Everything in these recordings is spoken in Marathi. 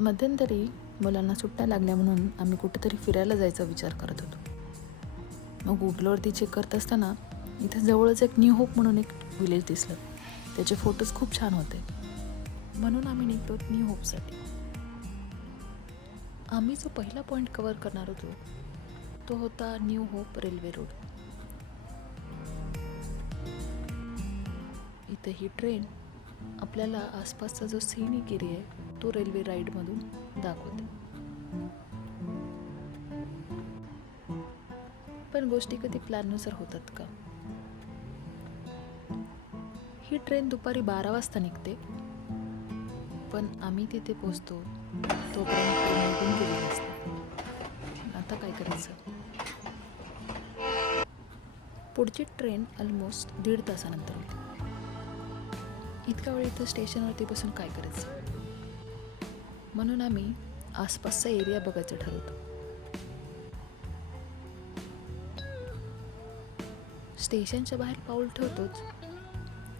मध्यंतरी मुलांना सुट्ट्या लागल्या म्हणून आम्ही कुठेतरी फिरायला जायचा विचार करत होतो. मग गुगलवरती चेक करत असताना इथे जवळच एक न्यू होप म्हणून एक विलेज दिसलं. त्याचे फोटोज खूप छान होते. म्हणून आम्ही निघतो न्यू होपसाठी आम्ही जो पहिला पॉईंट कवर करणार होतो तो होता न्यू होप रेल्वे रोड इथे ही ट्रेन आपल्याला आसपासचा जो सीनिक एरिया आहे तो रेल्वे राईडमधून दाखवते. पण गोष्टी कधी प्लॅननुसार होतात का? ही ट्रेन दुपारी बारा वाजता निघते. पण आम्ही तिथे पोचतो तोपर्यंत निघून गेलेली असते. आता काय करायचं? पुढची ट्रेन ऑलमोस्ट दीड तासानंतर होती. इतका वेळ इथं स्टेशनवरती बसून काय करायचं? म्हणून आम्ही आसपासचा एरिया बघायचं ठरवतो. स्टेशनच्या बाहेर पाऊल ठेवतोच.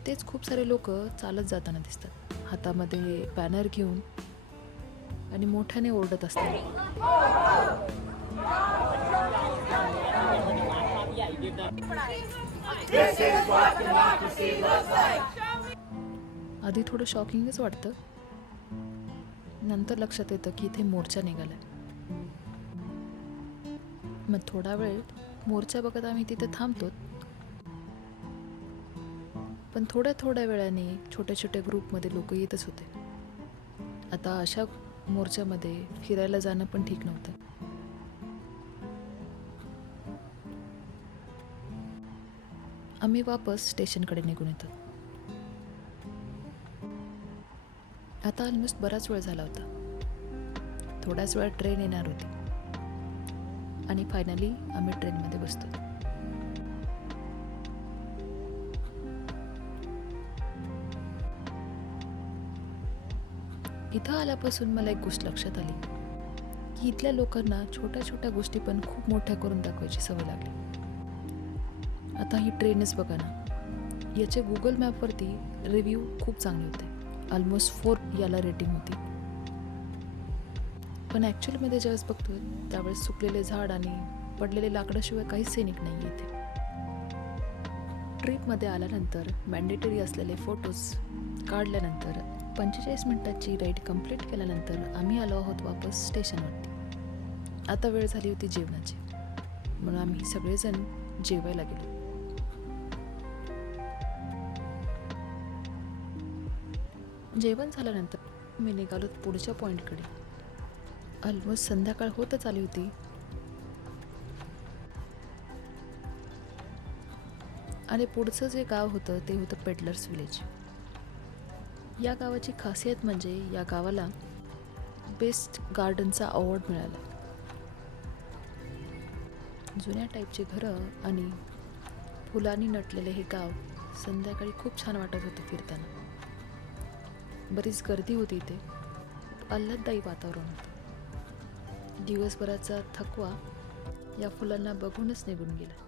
तेच खूप सारे लोक चालत जाताना दिसतात. हातामध्ये बॅनर घेऊन आणि मोठ्याने ओरडत असतात. आधी थोडं शॉकिंगच वाटतं. नंतर लक्षात येतं की इथे मोर्चा निघालाय. मग थोडा वेळ मोर्चा बघत आम्ही तिथे थांबतो पण थोड्या थोड्या वेळाने छोट्या छोट्या ग्रुपमध्ये लोक येतच होते. आता अशा मोर्चामध्ये फिरायला जाणं पण ठीक नव्हतं. आम्ही वापस स्टेशनकडे निघून येतो आता ऑलमोस्ट बराच वेळ झाला होता. थोड्याच वेळात ट्रेन येणार होती. आणि फायनली आम्ही ट्रेनमध्ये बसतो. इथं आल्यापासून मला एक गोष्ट लक्षात आली. की इथल्या लोकांना छोट्या छोट्या गोष्टी पण खूप मोठ्या करून दाखवायची सवय लागली. आता ही ट्रेनच बघा ना. याचे गुगल मॅपवरती रिव्ह्यू खूप चांगले होते. ऑलमोस्ट फोर याला रेटिंग होती. पण ॲक्च्युअलमध्ये ज्यावेळेस बघतो त्यावेळेस सुकलेले झाड आणि पडलेले लाकडाशिवाय काही सैनिक नाही इथे. ट्रिपमध्ये आल्यानंतर मॅन्डेटरी असलेले फोटोज काढल्यानंतर पंचेचाळीस मिनटाची राईड कंप्लीट केल्यानंतर आम्ही आलो आहोत वापस स्टेशनवरती आता वेळ झाली होती जेवणाची. म्हणून आम्ही सगळेजण जेवायला गेलो. जेवण झाल्यानंतर मी निघालो पुढच्या पॉईंटकडे ऑलमोस्ट संध्याकाळ होतच आली होती. आणि पुढचं जे गाव होतं ते होतं पेडलर्स विलेज या गावाची खासियत म्हणजे या गावाला बेस्ट गार्डनचा अवॉर्ड मिळाला. जुन्या टाईपची घरं आणि फुलांनी नटलेले हे गाव संध्याकाळी खूप छान वाटत होतं फिरताना. बरीच गर्दी होती इथे. आल्हाददायी वातावरण होतं. दिवसभराचा थकवा या फुलांना बघूनच निघून गेला.